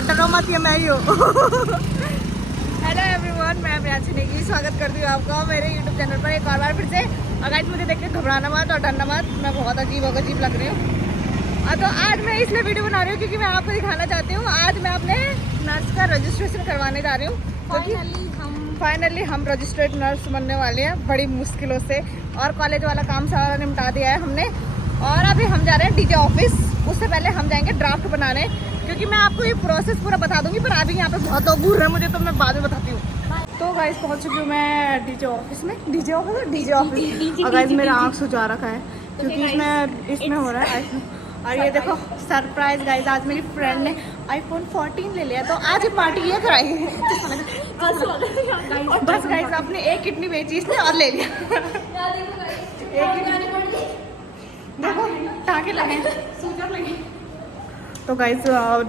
डरो मत, ये मैं ही हूँ। हेलो एवरीवन, मैं प्रियांशी नेगी स्वागत करती हूँ आपका मेरे यूट्यूब चैनल पर एक बार फिर से। और गाइस मुझे देख के घबराना मत और डरना मत, मैं बहुत अजीब लग रही हूँ। तो आज मैं इसलिए वीडियो बना रही हूँ क्योंकि मैं आपको दिखाना चाहती हूँ। आज मैं अपने नर्स का रजिस्ट्रेशन करवाने जा रही हूँ। फाइनली हम रजिस्टर्ड नर्स बनने वाले हैं बड़ी मुश्किलों से, और कॉलेज वाला काम सारा निपटा दिया है हमने। और अभी हम जा रहे हैं डीजे ऑफिस। उससे पहले हम जाएंगे ड्राफ्ट बनाने, क्योंकि मैं आपको ये प्रोसेस पूरा बता दूंगी, पर अभी यहाँ पे बहुत लोग घूर रहे हैं मुझे, तो मैं बाद में बताती हूँ। तो गाइस पहुँच चुकी हूँ मैं डीजे ऑफिस में। डीजे ऑफिस और गाइस मेरा आँख सुझा रखा है क्योंकि इसमें हो रहा है। और ये देखो सरप्राइज गाइस, आज मेरी फ्रेंड ने iPhone 14 ले लिया, तो आज पार्टी ये कराएंगे। बस गाइस आपने एक किडनी बेची इसने और ले लिया। देखो टाँके लगे, तो गाइस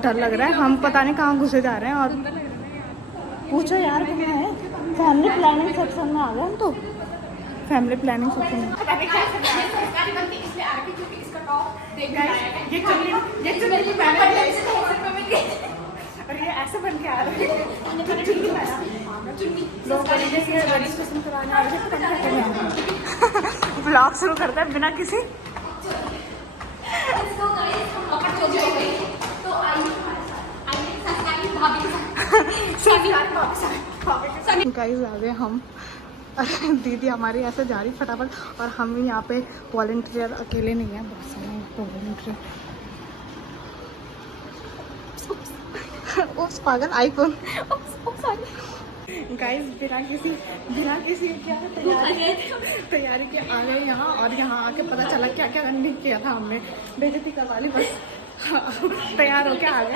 डर लग रहा है, हम पता नहीं कहाँ घुसे जा रहे हैं। और पूछो यार कहाँ है, फैमिली प्लानिंग सेक्शन में आ गए हम। तो फैमिली प्लानिंग सेक्शन में और ये ऐसे बन के आ रहे हैं। रजिस्ट्रेशन कराने आ रहे हैं। ब्लॉग शुरू करता है बिना किसी गाइस आ गए हम। अरे दीदी हमारी ऐसे जा रही फटाफट, और हम यहाँ पे वॉलंटियर अकेले नहीं हैं, बहुत सारे वॉलंटियर। उस पागल आईफोन गाइस बिना किसी क्या तैयारी के आ गए यहाँ। और यहाँ आके पता चला क्या क्या नहीं किया था हमने, बेइज्जती करवा ली बस। तैयार होके आ गए।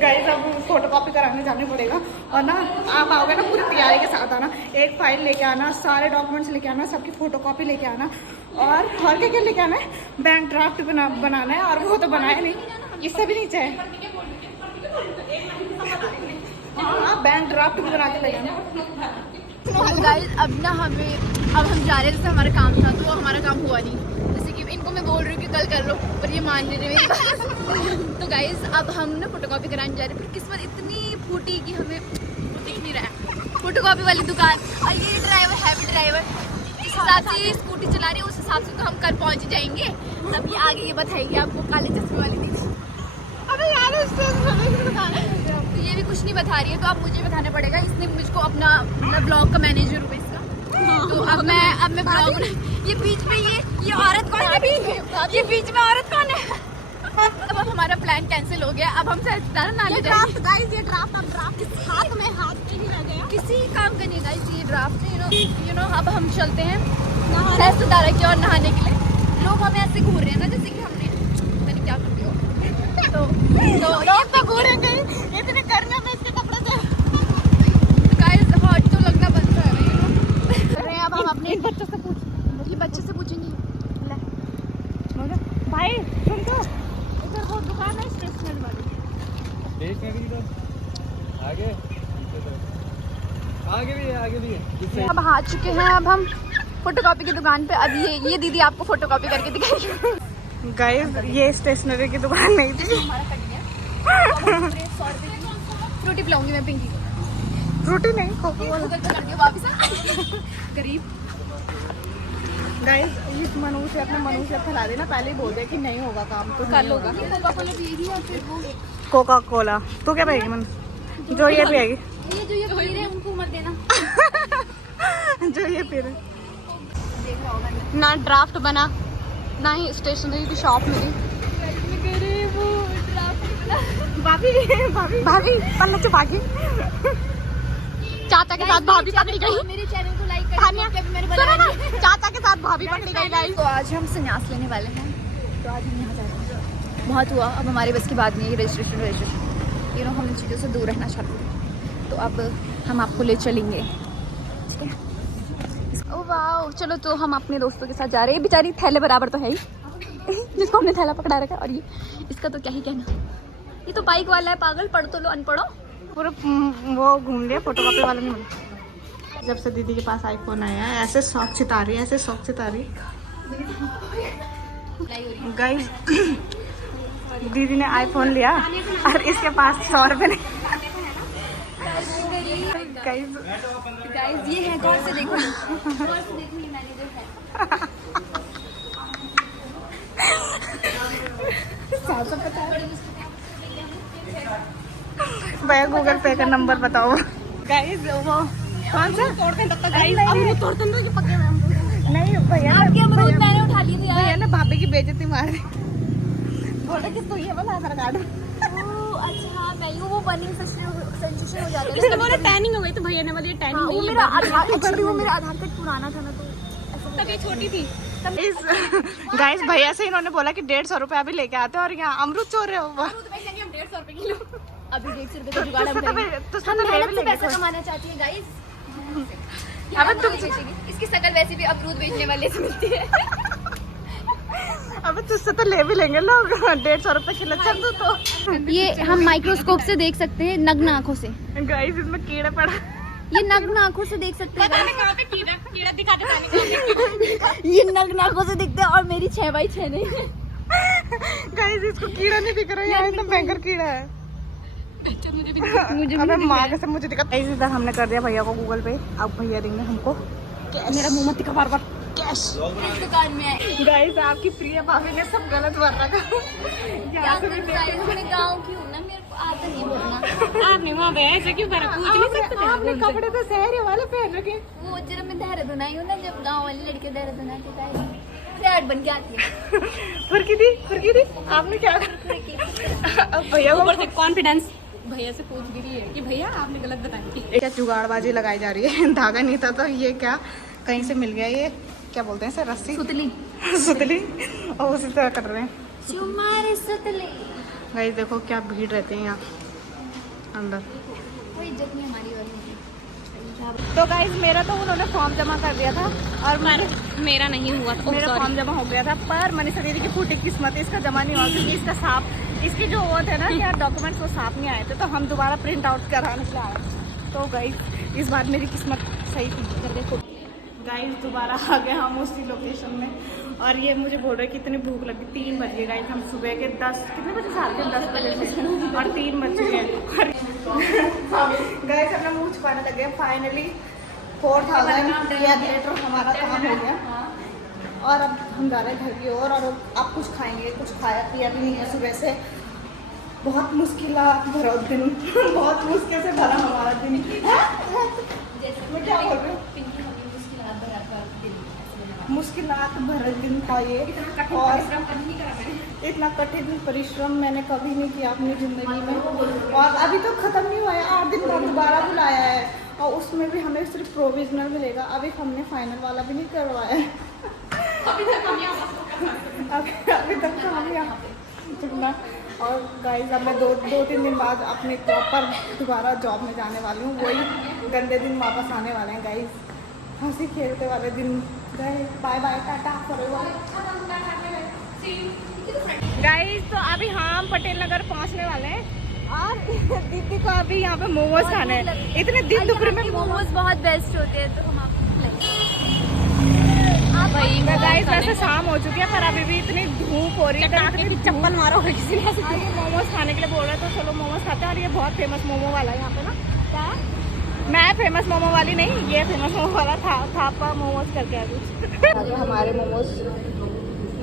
गाइस अब फोटो कॉपी कराने जाने पड़ेगा। और ना आप आओगे ना पूरी तैयारी के साथ आना, एक फाइल लेके आना, सारे डॉक्यूमेंट्स लेके आना, सबकी फोटो कॉपी लेके आना। और क्या लेके आना है, बैंक ड्राफ्ट बनाना है, और वो तो बनाया नहीं, इससे भी नीचे है। हाँ बैंक ड्राफ्ट भी बना के ले आना। गाइस अब हम जा रहे हैं, जैसे हमारा काम था तो वो हमारा काम हुआ नहीं। जैसे कि इनको मैं बोल रही हूँ कि कल कर लो, पर ये मान नहीं रहे। तो गाइस अब हम ना फोटोकॉपी कराने जा रहे हैं, पर किस्मत इतनी फूटी कि हमें वो दिख नहीं रहा है फोटोकॉपी वाली दुकान। और ये ड्राइवर हैवी ड्राइवर जिस हिसाब से ये स्कूटी चला रही है उस हिसाब से तो हम कल पहुँच जाएंगे। तब ये आगे ये बताएगी आपको काले चश्मे वाली दीदी। अरे यार तो ये भी कुछ नहीं बता रही है, तो अब मुझे बताना पड़ेगा। इसने मुझको अपना ब्लॉग का मैनेजर हूँ इसका। तो अब मैं ब्लॉग ये बीच में ये औरत कौन है, ये बीच में औरत कौन है। अब हमारा प्लान कैंसिल हो गया। अब हम ये ड्राफ्ट हाथ में हाथ के नहीं लग गया, किसी काम का नहीं गाइस ये ड्राफ्ट। यू नो अब हम चलते हैं सतारा की और नहाने के लिए। लोग हमें ऐसे घूर रहे हैं ना जैसे कि हमने पता नहीं क्या कर दिया। तो घूर रहे इतने गर्मी में इसके कपड़े से गाइस हॉट तो लगना बंद कर रहे हैं। अब हम अपने बच्चों से पूछेंगे। भाई सुन तो, इधर वो दुकान है स्टेशनरी वाली। आगे भी है। अब आ चुके हैं अब हम फोटोकॉपी की दुकान पे। अब ये दीदी आपको फोटोकॉपी करके दिखाएगी। गाइस ये स्टेशनरी की दुकान नहीं थी। फ्रूटी पिलाऊंगी मैं पिंकी को। फ्रूटी नहीं, कोका गरीब गाइस इस मनुष्य अपना मनुष्य फैला देना, पहले ही बोल दे कि नहीं होगा काम तो कल होगा। कोका कोला तो क्या पाएगी मन, जो ये पिएगी, ये जो ये पी रहे हैं उनको मत देना। जो ये पी रहे। ना ड्राफ्ट बना, ना ही स्टेशनरी की शॉप मिली। भाभी पन्ने से भागी, चाचा के साथ भाभी पकड़ी गई। मेरे चैनल को लाइक करें। चाचा के साथ भाभी पकड़ी गई गाइस। तो आज हम संन्यास लेने वाले हैं, तो आज हम यहाँ जा रहे हैं। बहुत हुआ, अब हमारे बस की बात नहीं है रजिस्ट्रेशन। यू नो हम इन चीज़ों से दूर रहना चाहते हैं, तो अब हम आपको ले चलेंगे। ठीक है ओ वाह, चलो तो हम अपने दोस्तों के साथ जा रहे हैं। बेचारी थैले बराबर तो है ही जिसको हमने थैला पकड़ा रखा है। और ये इसका तो क्या ही कहना, ये तो बाइक वाला है पागल, पढ़ तो लो अनपढ़ो। पूरा वो घूम लिया, फोटोकॉपी वाला नहीं मिला। जब से दीदी के पास आईफोन आया है ऐसे शौक चिता रही है, ऐसे शौक चिता रही। गाइस दीदी ने आईफोन लिया और इसके पास 100 रुपये नहीं। गाइस ये है, गौर से देखो, गौर से देखो ये मैनेजर है। भैया गूगल पे का नंबर बताओ। गाइस वो कौन सा तोड़ते पक्के नहीं भैया, आपके अमरूद मैंने उठा लिए थे यार। भैया ने भाभी की बेइज्जती मार दी। बोला कि तू ये वाला आधार कार्ड। अच्छा मैं यूँ वो बर्निंग सेंसेशन हो जाता है। उसने बोला टैनिंग हो गई तो भैया ने बोला टैनिंग वो नहीं मेरा आधार, एक्चुअली वो मेरा आधार कार्ड पुराना था ना, तो तब ये छोटी थी। गाइस भैया से इन्होंने बोला कि 150 रुपए अभी लेके आते हैं और यहाँ अमरूद चोर रहे हो। तो भाई हम 150 रुपए किलो। अभी 150 रुपए का जुगाड़ हम करेंगे। तो मेहनत से पैसा कमाना चाहती है गाइस। अबे तुम इसकी शकल वैसे भी अमरूद बेचने वाले से मिलती है। अबे तुझसे तो ले भी लेंगे लोग 150 रुपए किलो। चल तो ये हम माइक्रोस्कोप से देख सकते हैं, नग्न आंखों से। गाइस इसमें कीड़ा पड़ा। ये नग्न आंखों से देख सकते हैं। कहाँ पे कीड़ा दिखा देता है। ये नग्न आंखों से दिखते हैं और मेरी 6x6 नहीं है। गाइस इसको कीड़ा नहीं दिख रहा है, यहाँ एकदम भयंकर कीड़ा है। मुझे भी अबे माँ कसम मुझे दिखा। इधर हमने कर दिया भैया को गूगल पे, अब भैया देंगे हमको कैश। मेरा मुंह मत दिखा बार बार। कैश इस दुकान में है। गाइस आपकी प्रिय भाभी ने सब गलत भर रखा। क्या करूं गाइस, मैं गाँव की हूँ ना, मेरे को आता नहीं बोलना। आपने वहाँ पे ऐसे क्यों भरा? पूछ नहीं सकते थे? आपने कपड़े तो शहर वाले पहन रखे। वो जरा मैं देहरादून आई हूँ ना, जब गाँव वाली लड़के देहरादून आके गाइस फ्लैट बन के आती है। फुरकी दी आपने क्या करा? अब भैया को ऊपर से कॉन्फिडेंस भैया से पूछ भी रही है कि भैया आपने गलत बताया। क्या जुगाड़बाजी लगाई जा रही है। धागा नहीं था तो ये क्या कहीं से मिल गया, ये क्या बोलते हैं सर, रस्सी सुतली और उसी तरह कर रहे हैं। तुम्हारे सुतली। गाइस देखो क्या भीड़ रहती है यहाँ अंदर। कोई इज्जत नहीं हमारी वाली। तो गाइस मेरा तो उन्होंने फॉर्म जमा कर दिया था और मेरा नहीं हुआ। मेरा फॉर्म जमा हो गया था, पर मनीषा दीदी की फूटी किस्मत, इसका जमा नहीं हुआ क्योंकि इसका साफ, इसकी जो वो थे ना क्या डॉक्यूमेंट्स वो साफ नहीं आए थे, तो हम दोबारा प्रिंट आउट कराने के लिए आए। तो गाइस इस बार मेरी किस्मत सही थी। देखो गाइस दोबारा आ गए हम उसी लोकेशन में और ये मुझे बोल रहे कि इतनी भूख लगी। 3 बज गए गाइस, हम सुबह के 10 कितने बजे से आ रहे थे, 10 बजे से और 3 बज चुके हैं। गाइस अपना मुँह छुपाने लगे। फाइनली 4000 या थिएटर हमारा काम हो गया और अब हम जा रहे हैं घर की ओर और अब कुछ खाएंगे। कुछ खाया पिया भी नहीं है सुबह से। बहुत मुश्किल भरा दिन, बहुत मुश्किल से भरा हमारा दिन। मैं क्या बोल रही हूँ, मुश्किलात भरा दिन था ये। और इतना कठिन परिश्रम मैंने कभी नहीं किया अपनी ज़िंदगी में और अभी तो ख़त्म नहीं हुआ है। 8 दिन बाद दोबारा बुलाया है और उसमें भी हमें सिर्फ प्रोविजनल मिलेगा। अभी हमने फाइनल वाला भी नहीं करवाया है। अभी तक हम यहाँ चुकना। और गाइस अब मैं 2-3 दिन बाद अपने प्रॉपर दोबारा जॉब में जाने वाली हूँ। वही गंदे दिन वापस आने वाले हैं गाइस, हंसी खेलते वाले दिन गए। Bye bye tata forever guys. तो अभी हम पटेल नगर पहुँचने वाले हैं और दीदी को अभी यहाँ पे मोमोज खाने हैं। इतने दिन दोपहर में मोमोज बहुत बेस्ट होते हैं, तो हम आपको गाइस वैसे शाम हो चुकी है पर अभी भी इतनी धूप हो रही है। चप्पल मारो किसी ने। ये मोमोज खाने के लिए बोल रहे तो चलो मोमोज खाते हैं। और ये बहुत फेमस मोमो वाला है यहाँ पे ना। क्या मैं फेमस मोमो वाली नहीं, ये फेमस मोमो वाला थापा मोमोज करके आ कुछ। हमारे मोमोज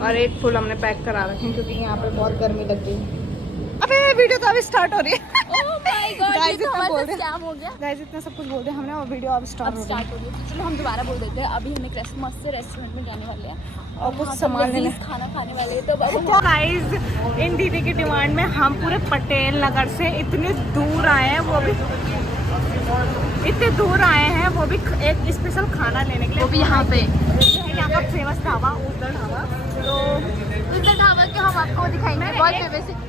और एक फुल हमने पैक करा रखे हैं क्योंकि यहाँ पे बहुत गर्मी लग रही है। अबे वीडियो तो अभी स्टार्ट हो रही है। गाइस इतना बोल रहे हैं, हो गया गाइस इतना सब कुछ बोल रहे हैं हमने और वीडियो अब स्टार्ट हो रही हो गया। तो चलो हम दोबारा बोल देते हैं। अभी हम एक मस्त से रेस्टोरेंट में जाने वाले हैं और कुछ सामान लेने, खाना खाने वाले हैं। तो गाइस इन दीदी की डिमांड में हम पूरे पटेल नगर से इतने दूर आए हैं, वो भी इतने दूर आए हैं, वो भी एक स्पेशल खाना लेने के लिए। वो भी यहाँ पे यहाँ का फेमस ढाबा उधर ढाबा। तो उधर ढाबा के हम आपको दिखाएंगे, बहुत फेमस है।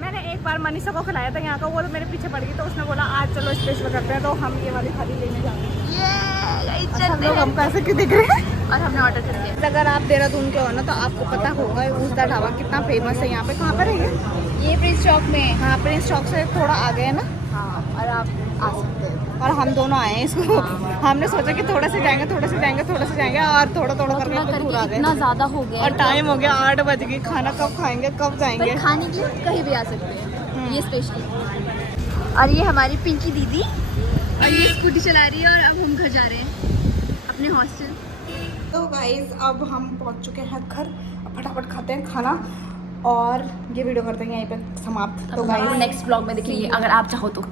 मैंने एक बार मनीषा को खिलाया था यहाँ का, वो तो मेरे पीछे पड़ गई तो उसने बोला आज चलो स्पेशल करते हैं, तो हम ये वाली थाली लेने जा रहे हैं। लोग हम कैसे क्यों दिख रहे हैं और हमने ऑर्डर कर दिया। अगर आप देहरादून के हो ना तो आपको पता होगा उसका ढाबा कितना फेमस है यहाँ पे। कहाँ पर है ये प्रिंस चौक में। हाँ प्रिंस चौक से थोड़ा आगे है ना। हाँ, और आप आ सकते हैं। और हम दोनों आए हैं इसको। हमने सोचा कि थोड़ा से जाएंगे और थोड़ा करके तो दूर आ गए। इतना ज़्यादा हो गया और टाइम हो गया 8 बज गए, खाना कब खाएंगे कब जाएंगे। पर खाने के लिए कहीं भी आ सकते हैं, ये स्पेशल। और ये हमारी पिंकी दीदी, और ये स्कूटी चला रही है, और अब हम घर जा रहे हैं अपने हॉस्टल। तो गाइज अब हम पहुंच चुके हैं घर, अब फटाफट खाते हैं खाना और ये वीडियो करते हैं यहीं पे समाप्त। तो गाइज नेक्स्ट ब्लॉग में देखेंगे अगर आप चाहो तो।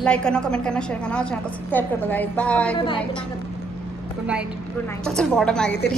लाइक करना, कमेंट करना, शेयर करना और चैनल को सब्सक्राइब कर दो गाइज। Bye, good night. चल बॉटम आ गई तेरी।